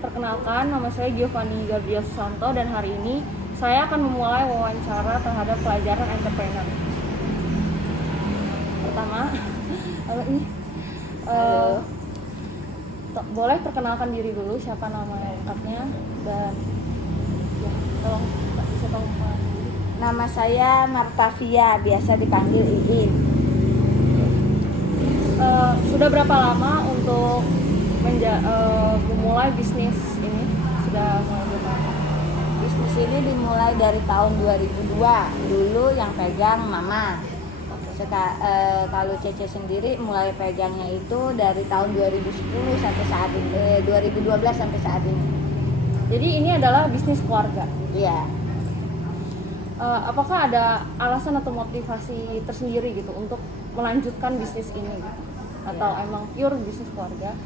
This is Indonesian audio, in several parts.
Perkenalkan, nama saya Giovanni Gabriel Susanto dan hari ini saya akan memulai wawancara terhadap pelajaran entrepreneur. Pertama, halo ini, boleh perkenalkan diri dulu, siapa nama lengkapnya dan ya, tolong bisa tolong diri. Nama saya Martavia, biasa dipanggil Iin. Sudah berapa lama untuk memulai bisnis ini? Sudah mulai berapa lama? Bisnis ini dimulai dari tahun 2002. Dulu yang pegang Mama. Kalau Cece sendiri mulai pegangnya itu dari tahun 2010 sampai saat ini, 2012 sampai saat ini. Jadi ini adalah bisnis keluarga. Iya. Apakah ada alasan atau motivasi tersendiri gitu untuk melanjutkan bisnis ini gitu? Atau emang pure bisnis keluarga?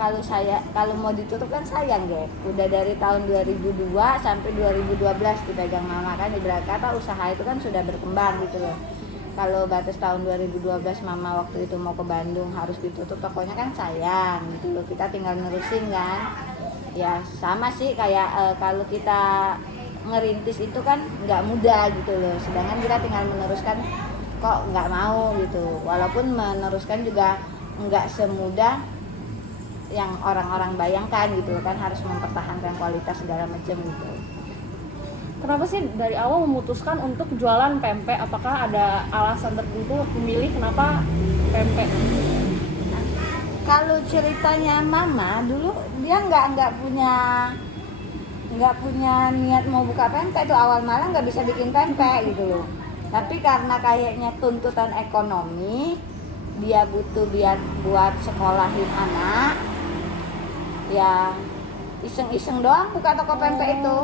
Kalau mau ditutup kan sayang deh. Udah dari tahun 2002 sampai 2012 dipegang Mama, kan ibarat kata usaha itu kan sudah berkembang gitu loh. Kalau batas tahun 2012 Mama waktu itu mau ke Bandung harus ditutup tokonya kan sayang gitu loh. Kita tinggal nerusin kan. Ya sama sih kayak kalau kita ngerintis itu kan nggak mudah gitu loh. Sedangkan kita tinggal meneruskan kok nggak mau gitu. Walaupun meneruskan juga nggak semudah yang orang-orang bayangkan gitu kan, harus mempertahankan kualitas segala macam gitu. Kenapa sih dari awal memutuskan untuk jualan pempek? Apakah ada alasan tertentu memilih kenapa pempek? Kalau ceritanya Mama dulu dia nggak punya niat mau buka pempek tuh, awal malah nggak bisa bikin pempek gitu loh. Tapi karena kayaknya tuntutan ekonomi, dia butuh buat sekolahin anak, ya iseng-iseng doang buka toko pempek itu.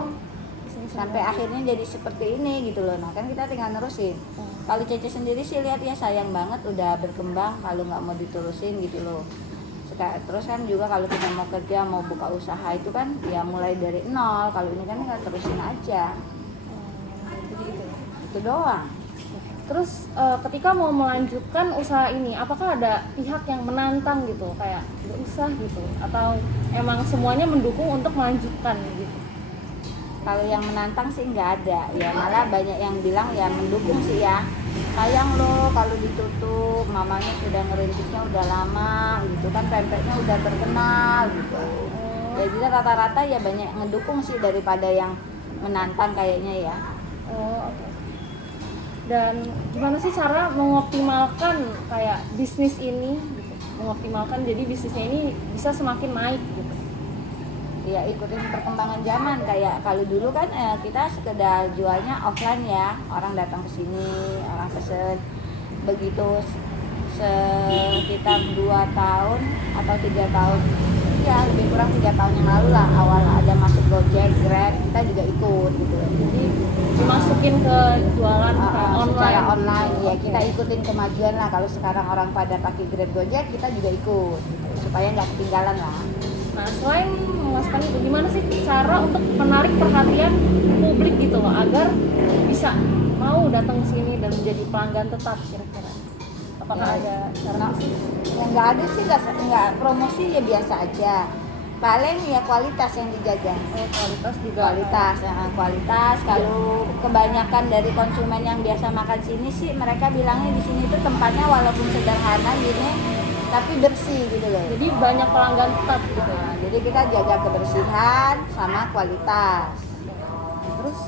Sampai akhirnya jadi seperti ini gitu loh. Nah kan kita tinggal nerusin. Kalau Cece sendiri sih lihat ya sayang banget udah berkembang kalau nggak mau diterusin gitu loh. Terus kan juga kalau kita mau kerja mau buka usaha itu kan ya mulai dari nol. Kalau ini kan nggak terusin aja. Jadi Itu doang. Terus ketika mau melanjutkan usaha ini, apakah ada pihak yang menantang gitu, kayak gak usah gitu, atau emang semuanya mendukung untuk melanjutkan gitu? Kalau yang menantang sih nggak ada, ya malah banyak yang bilang ya mendukung sih ya. Sayang loh kalau ditutup, mamanya sudah ngerintisnya udah lama gitu kan, pempeknya udah terkenal gitu. Ya jadi rata-rata ya banyak ngedukung sih daripada yang menantang kayaknya ya. Oh, oke. Dan gimana sih cara mengoptimalkan kayak bisnis ini gitu? Mengoptimalkan jadi bisnisnya ini bisa semakin naik gitu. Ya ikutin perkembangan zaman, kayak kalau dulu kan kita sekedar jualnya offline ya, orang datang ke sini, orang pesen. Begitu sekitar 2 tahun atau 3 tahun, ya lebih kurang 3 tahun yang lalu lah, awal ada masuk Gojek, Grab, kita juga ikut gitu. Jadi dimasukin ke jualan online. Secara online ya, kita ikutin kemajuan lah. Kalau sekarang orang pada pakai Grab, Gojek, kita juga ikut gitu, supaya nggak ketinggalan lah. Nah, selain memasukkan itu, gimana sih cara untuk menarik perhatian publik gitu loh, agar bisa mau datang sini dan menjadi pelanggan tetap kira-kira? Apakah Ya, ada cara sih? Ya nggak ada sih, nggak promosi ya biasa aja. Paling ya kualitas yang dijaga. Kualitas juga. Kualitas. Kalau kebanyakan dari konsumen yang biasa makan sini sih, mereka bilangnya di sini tuh tempatnya walaupun sederhana gini, tapi bersih gitu loh. Jadi banyak pelanggan tetap gitu. Nah, jadi kita jaga kebersihan sama kualitas. Terus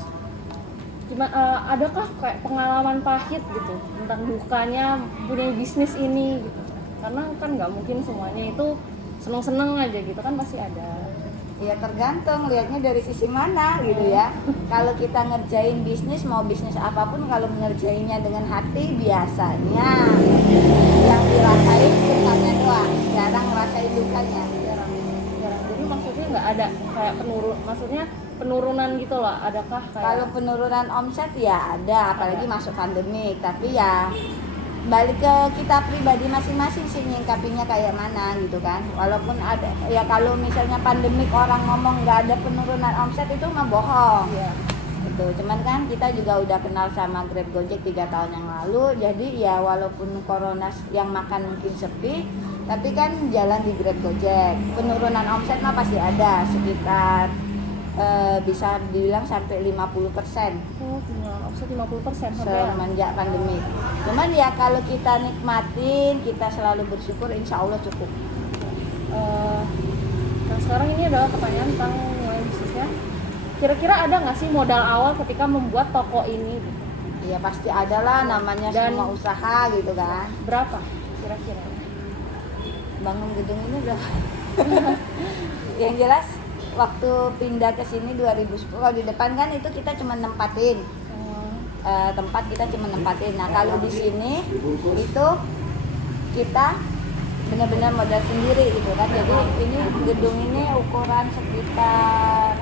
adakah kayak pengalaman pahit gitu tentang dukanya punya bisnis ini gitu? Karena kan nggak mungkin semuanya itu seneng-seneng aja gitu kan, pasti ada. Ya tergantung lihatnya dari sisi mana gitu ya. Kalau kita ngerjain bisnis, mau bisnis apapun, kalau ngerjainnya dengan hati, biasanya yang dirasain sukanya doang, jarang ngerasain dukanya. Jarang. Jadi maksudnya nggak ada kayak penurunan gitu loh, adakah kayak? Kalau penurunan omset ya ada, apalagi masuk pandemik. Tapi ya balik ke kita pribadi masing-masing sih nyingkapinya kayak mana gitu kan. Walaupun ada ya, kalau misalnya pandemik orang ngomong nggak ada penurunan omset, itu mah bohong Ya. gitu. Cuman kan kita juga udah kenal sama Grab, Gojek 3 tahun yang lalu, jadi ya walaupun corona yang makan mungkin sepi, Tapi kan jalan di Grab Gojek, penurunan omset mah pasti ada sekitar bisa dibilang sampai 50% Oh, tinggal omset 50% sampai ya? semenjak pandemi. Cuman ya kalau kita nikmatin, kita selalu bersyukur, insya Allah cukup. Nah sekarang ini adalah pertanyaan tentang mulai bisnisnya. Kira-kira ada nggak sih modal awal ketika membuat toko ini? Ya pasti ada lah, namanya Dan- semua usaha gitu kan. Berapa kira-kira? Bangun gedung ini berapa? Yang jelas waktu pindah ke sini 2010, kalau di depan kan itu kita cuma nempatin tempat, kita cuma nempatin. Nah kalau di sini itu kita benar-benar modal sendiri gitu kan. Jadi ini gedung ini ukuran sekitar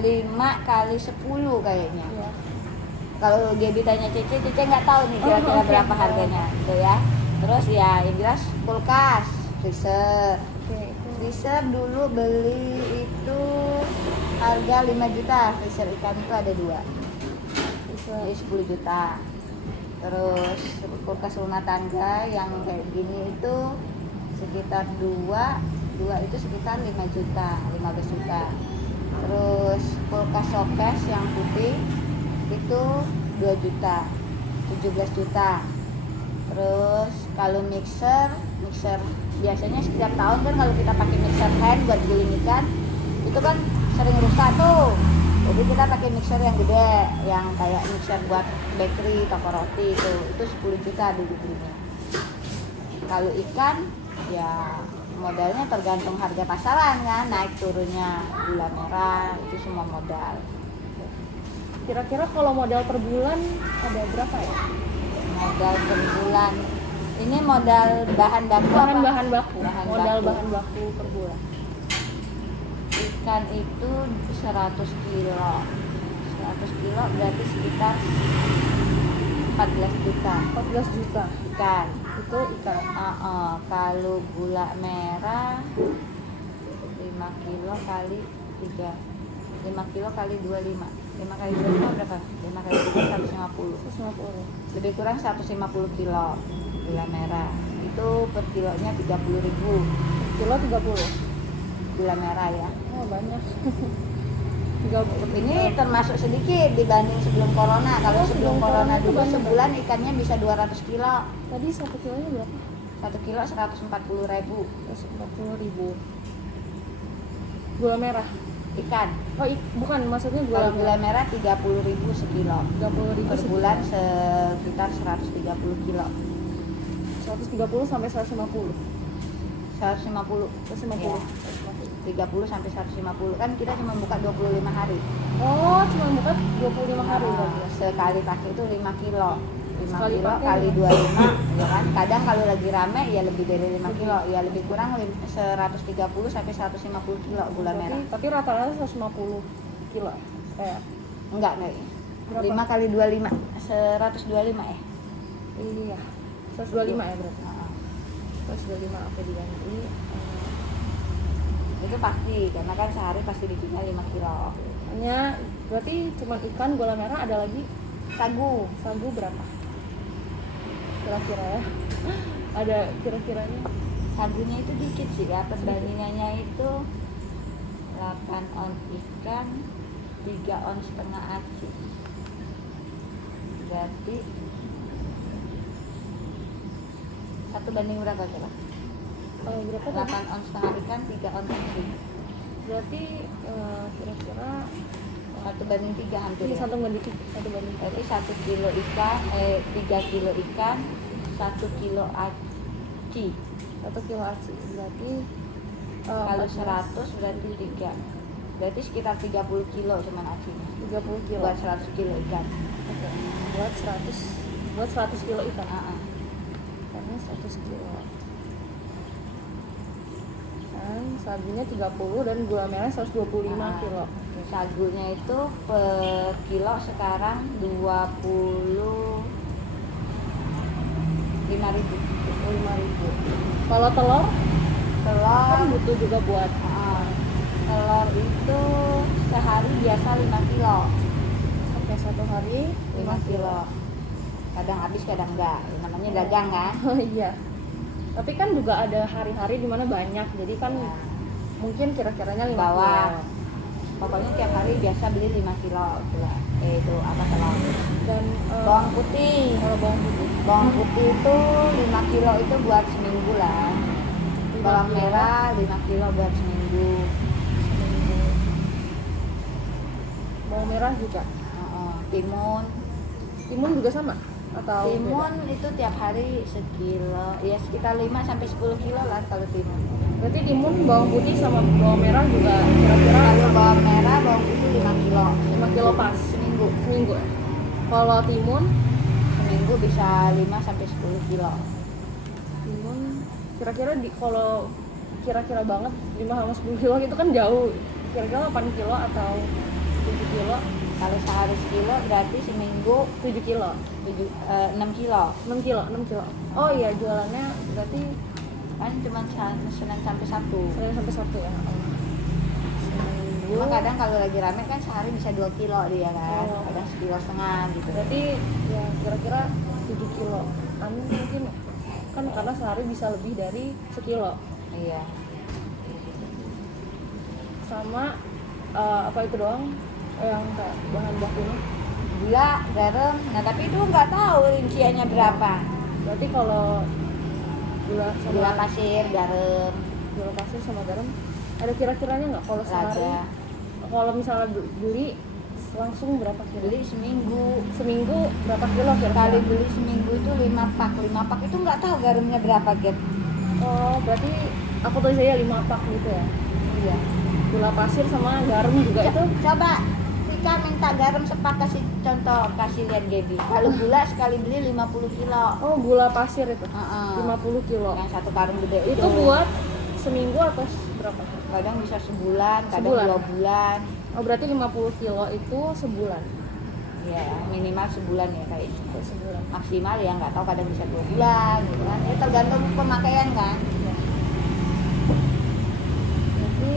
5 kali 10 kayaknya. Iya. Kalau dia ditanya Cece nggak tahu nih kira-kira oke. berapa harganya gitu ya. Terus ya yang jelas kulkas, freezer. Oke, itu Freezer dulu beli itu harga 5 juta, freezer ikan itu ada 2, bisa. jadi 10 juta. Terus kulkas rumah tangga yang kayak gini itu sekitar 2 itu sekitar 5 juta, 15 juta. Terus kulkas showcase yang putih itu 2 juta, 17 juta. Terus kalau mixer biasanya setiap tahun kan kalau kita pakai mixer hand buat giling ikan itu kan sering rusak tuh. Jadi kita pakai mixer yang gede, yang kayak mixer buat bakery, toko roti itu 10 juta dulu belinya. Kalau ikan ya modalnya tergantung harga pasaran kan, naik turunnya gula merah itu semua modal. Kira-kira kalau modal per bulan ada berapa ya? Modal per bulan ini modal bahan baku apa? Bahan baku. Modal baku. bahan baku per bulan. Ikan itu 100 kilo 100 kilo berarti sekitar 14 juta 14 juta. ikan. Itu ikan. Kalau gula merah 5 kilo kali 3, 5 kilo kali 25, 5 kali 25 berapa? 5 kali 3 150, 150. lebih kurang 150 kilo gula merah. Itu per kilonya 30.000 Kilo 30. gula merah ya. Oh, banyak. 30. Ini termasuk sedikit dibanding sebelum corona. Kalau Oh, sebelum sebelum corona corona itu dulu banyak. sebulan ikannya bisa 200 kilo. Tadi 1 kilonya berapa? 1 kilo 140.000 140.000. Gula merah. ikan. Oh, bukan, maksudnya gula Kalau gula merah 30.000 sekilo. 30.000 Per bulan sekitar 130 kilo. 130 sampai 150. 150. 150. Ya, 30 sampai 150 kan kita cuma buka 25 hari. Oh, cuma buka 25 hari berarti ya. Sekali pakai itu 5 kilo. 5 Sekali kilo pakai kali ya? 25 ya kan. Kadang kalau lagi rame ya lebih dari 5 kilo, ya lebih kurang 130 sampai 150 kilo gula merah. Tapi rata-rata 150 kilo. Kayak Enggak. Berapa? 5 kali 25 125 ya. iya. 125 ya berarti. Nah, 125 apa diganti? itu pasti karena kan sehari pasti bikinnya 5 kilo. Hanya berarti cuma ikan, gula merah, ada lagi Sagu sagu berapa? Kira-kira ya. Ada kira-kiranya? sagunya itu dikit sih ya, perbandingannya itu 8 ons ikan 3 ons setengah aci, berarti 1 banding berapa coba? Berapa 8 tadi? ons setengah ikan 3 ons aci, Berarti kira-kira 1 banding 3 hampir ya. 1 banding 3. Berarti 1 kilo ikan 3 kilo ikan 1 kilo aci. 1 kilo aci berarti Kalau 14. 100 berarti 3, berarti sekitar 30 kilo cuman acinya 30 kilo. buat 100 kilo ikan. Oke. Buat 100 kilo ikan. Ikannya 100 kilo. Dan sagunya 30 dan gula merah 125 kilo. Sagunya itu per kilo sekarang 25.000. 25.000. Kalau telur kan Telur butuh juga buat telur itu sehari biasa 5 kilo. Oke, 1 hari 5 kilo. Kadang habis kadang enggak. Namanya dagang kan. Oh iya. Tapi kan juga ada hari-hari dimana banyak, jadi kan mungkin kira-kiranya 5 Bawang. kilo. Pokoknya tiap hari biasa beli 5 kilo gula. Itu apa telur. Dan Bawang putih. kalau bawang putih Bawang putih itu 5 kilo itu buat seminggu lah. 5 Bawang kilo. merah 5 kilo buat seminggu. Bawang merah juga. Timun. Timun juga sama atau Timun beda? itu tiap hari sekilo. Ya sekitar 5 sampai 10 kilo lah kalau timun. Berarti timun, bawang putih sama bawang merah juga kira-kira Kalau bawang merah, bawang putih 5 kilo. 5 kilo pas Seminggu. seminggu ya? Kalau timun, Seminggu bisa 5 sampai 10 kilo. timun kira-kira kalau kira-kira banget 5 sama 10 kilo itu kan jauh. Kira-kira 8 kilo atau 7 kilo? Kalau sehari sekilo berarti seminggu 7 kilo. 6 kilo. 6 kilo, 6 kilo. Oh iya, jualannya berarti Kan cuma Senin sampai Sabtu. Senin sampai Sabtu ya. Seminggu. Cuma kadang kalau lagi rame kan sehari bisa 2 kilo dia kan. Oh. Kadang sekilo setengah gitu. Berarti ya kira-kira 7 kilo. Amin mungkin kan karena sehari bisa lebih dari sekilo. Iya. Sama apa itu doang yang kayak bahan bakunya. Gula, garam. Nah tapi itu nggak tahu rinciannya berapa. Berarti kalau gula sama Gula pasir, garam, gula pasir sama garam ada kira-kiranya nggak kalau sehari? lada. Kalau misalnya beli langsung berapa kilo? Beli seminggu. Seminggu berapa kilo Kali kira-kira? beli seminggu itu 5 pak. 5 pak itu nggak tahu garamnya berapa, Gap. Oh, berarti aku tulis aja 5 pak gitu ya. Iya. Gula pasir sama garam juga itu. Coba Tika minta garam sepak, kasih contoh, kasih lihat Gaby. Kalau gula sekali beli 50 kilo. Oh, gula pasir itu. Heeh. 50 kilo. Yang satu karung gede Itu buat seminggu atau berapa? kadang bisa sebulan, kadang Sebulan? 2 bulan. Oh, berarti 50 kilo itu sebulan. Ya minimal sebulan ya kayaknya. Itu sebulan. Maksimal ya nggak tahu, kadang bisa 2 bulan gitu kan. Itu tergantung pemakaian kan. Berarti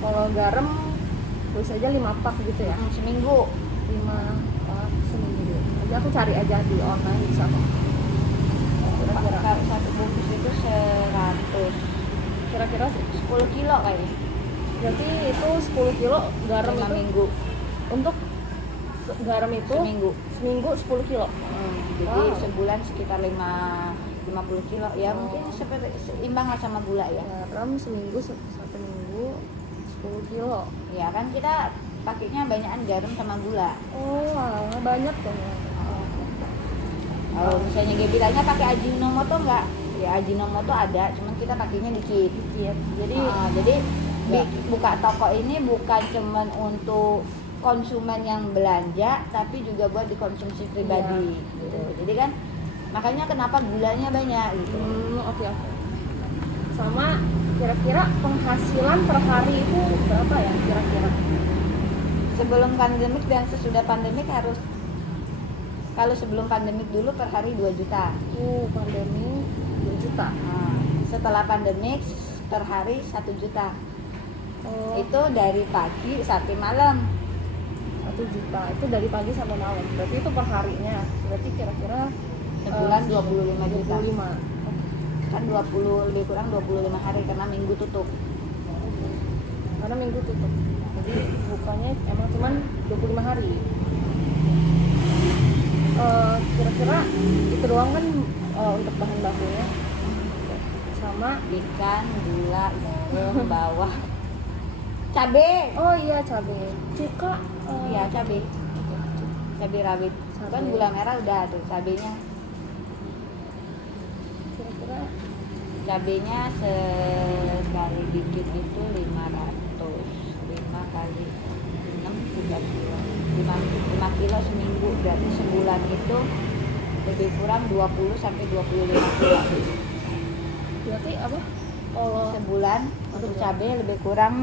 kalau garam tulis aja 5 pak gitu ya. Seminggu. 5 pak seminggu. Jadi aku cari aja di online bisa kok. Kira-kira Kalau satu bungkus itu 100. kira-kira 10 kilo kayaknya. berarti itu 10 kilo garam 5 itu minggu. untuk garam itu Seminggu. 10 kilo. Jadi Wow. sebulan sekitar 50 kilo ya, Oh. mungkin seperti seimbang lah sama gula ya. Garam seminggu satu minggu 10 kilo. Ya kan kita pakainya banyakan garam sama gula. Oh, wah, banyak dong ya. Kalau misalnya Gaby bilangnya pakai Ajinomoto enggak? Ya Ajinomoto ada, cuman kita pakainya dikit. Dikit. Jadi Jadi Nggak. buka toko ini bukan cuman untuk konsumen yang belanja, tapi juga buat dikonsumsi pribadi. Gitu. Jadi kan makanya kenapa gulanya banyak gitu. oke. Sama kira-kira penghasilan per hari itu berapa ya kira-kira? Sebelum pandemik dan sesudah pandemik harus, kalau sebelum pandemik dulu per hari 2 juta. Pandemi 2 juta. Nah, setelah pandemik per hari 1 juta. Oh, Itu dari pagi sampai malam. 1 juta itu dari pagi sampai malam. Berarti itu per harinya. Berarti kira-kira Sebulan 25 juta. 25. Kan 20 lebih kurang 25 hari karena minggu tutup. Karena minggu tutup. Jadi bukanya emang cuman 25 hari. Kira-kira itu doang kan untuk bahan bakunya. Sama Ikan, gula, garam, bawang, cabe. oh iya cabai. Cuka Iya, cabe. Cabe rawit. Cabe. Kan gula merah udah tuh, cabenya. kira-kira Cabenya sekali dikit itu 500. 5 kali 6 3 kilo. 5 kilo seminggu, berarti sebulan itu lebih kurang 20 sampai 25 kilo. berarti apa? Kalau Sebulan untuk cabai lebih kurang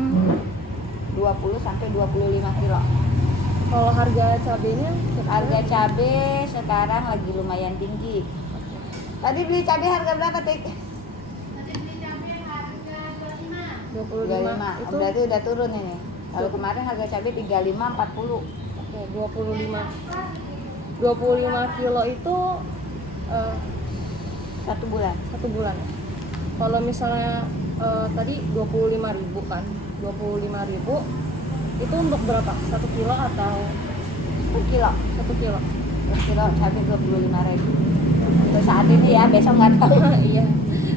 20 sampai 25 kilo. kalau harga cabainya Harga cabai sekarang lagi lumayan tinggi. Tadi beli cabai harga berapa, Tik? 25 itu Berarti udah turun ini. Kalau kemarin harga cabai 35 40. oke, 25 kilo itu 1 bulan. 1 bulan ya? Kalau misalnya tadi 25.000 kan, 25.000 itu untuk berapa? 1 kilo atau 1 kilo 1 kilo? 1 kilo cabai 25.000 untuk saat ini ya, besok nggak tahu. Iya,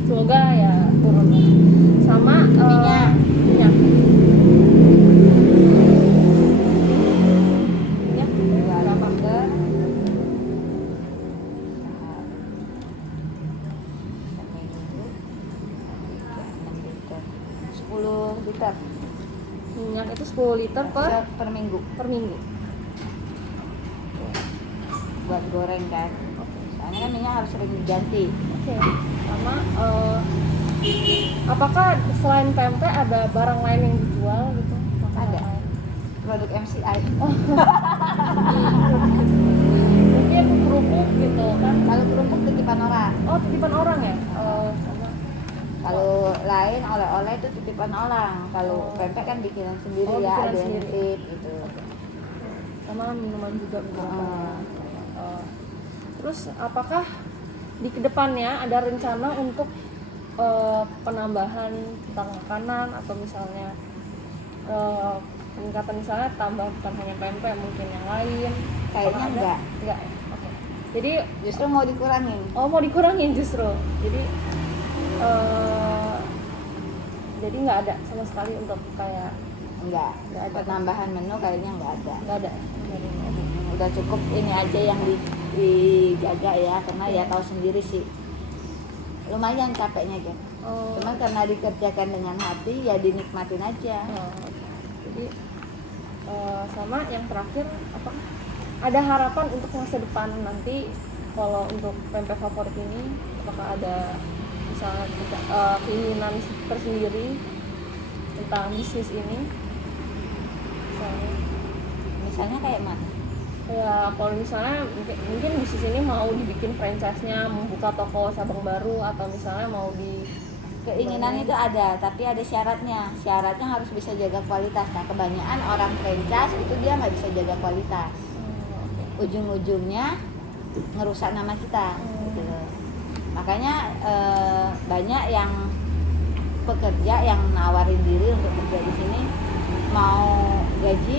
semoga ya turun. Sama Minyak. minyak berapa? 10 liter Minyak itu 10 liter per minggu per minggu. buat goreng kan. Oke. Soalnya kan minyak harus sering diganti. Oke. Sama apakah selain tempe ada barang lain yang dijual gitu? Makanan Ada. lain? Produk MCI. Mungkin kerupuk gitu kan? Kalau kerupuk titipan orang. Oh, titipan orang ya? Sama. Kalau lain oleh-oleh itu titipan orang. Kalau Oh. pempek kan bikinan sendiri Oh, ya, bikinan ada yang sendiri. nitip gitu. Sama minuman juga beberapa. Ah. Terus apakah di kedepannya ada rencana untuk penambahan tentang makanan atau misalnya peningkatan, misalnya tambah bukan hanya pempek, mungkin yang lain? Kayaknya Apakah ada? enggak. Enggak. Oke. Jadi Justru mau dikurangin. mau dikurangin justru. Jadi nggak ada sama sekali untuk kayak Enggak. Enggak ada. Penambahan menu kayaknya enggak ada. nggak ada. Udah cukup ini aja yang dijaga ya, karena ya tahu sendiri sih lumayan capeknya kan. Oh. Cuman karena dikerjakan dengan hati ya dinikmatin aja. Jadi sama yang terakhir, apa ada harapan untuk masa depan nanti kalau untuk pempek favorit ini? Apakah ada misalnya keinginan tersendiri tentang bisnis ini? Misalnya kayak mana? Ya kalau misalnya mungkin bisnis ini mau dibikin franchise-nya, membuka toko cabang baru, atau misalnya mau di Keinginan itu ada, tapi ada syaratnya. Syaratnya harus bisa jaga kualitas. Nah, kebanyakan orang franchise itu dia nggak bisa jaga kualitas. Ujung-ujungnya ngerusak nama kita. Gitu. Makanya banyak yang pekerja yang nawarin diri untuk kerja di sini, mau gaji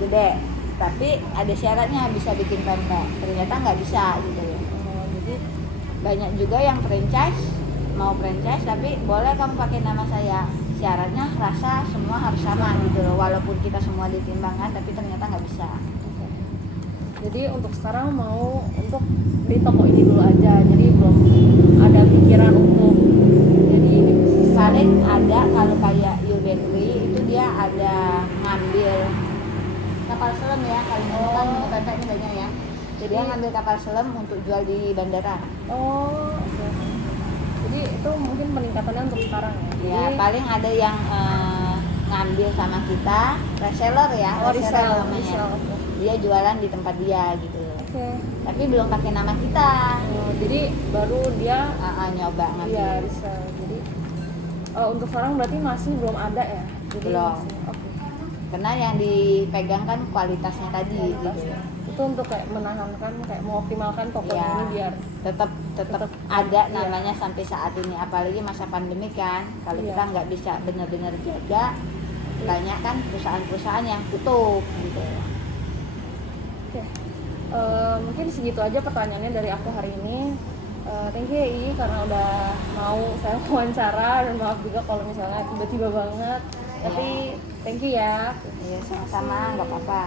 gede, tapi ada syaratnya bisa bikin pempek. Ternyata nggak bisa gitu loh. Jadi Banyak juga yang mau franchise tapi boleh kamu pakai nama saya, syaratnya rasa semua harus sama gitu loh, walaupun kita semua ditimbangkan tapi ternyata nggak bisa. Jadi untuk sekarang mau untuk di toko ini dulu aja, jadi belum ada pikiran untuk jadi ini bisnis. Paling ada kalau kayak You Bakery itu dia ada ngambil kapal selam ya, kalau ini kan pempek ini banyak ya, jadi dia ngambil kapal selam untuk jual di bandara. Oh, oke. Jadi itu mungkin peningkatannya untuk sekarang ya. Ya Jadi, paling ada yang ngambil sama kita, reseller ya, reseller namanya. resell, oke. Dia jualan di tempat dia gitu. Oke. Tapi belum pakai nama kita. Jadi baru dia Nyoba ngambil. iya resell. Jadi untuk sekarang berarti masih belum ada ya. Jadi Belum. Oke. Karena yang dipegang kan kualitasnya tadi gitu. Itu untuk kayak menahankan, kayak mengoptimalkan toko Iya. ini biar Tetap Tetap ada iya. namanya sampai saat ini, apalagi masa pandemi kan. Kalau Iya. kita nggak bisa benar-benar jaga, banyak kan perusahaan-perusahaan yang tutup gitu. Oke. Mungkin segitu aja pertanyaannya dari aku hari ini. Thank you ya I, karena udah mau saya wawancara, dan maaf juga kalau misalnya tiba-tiba banget. Tapi thank you ya. Iya sama-sama, nggak apa-apa.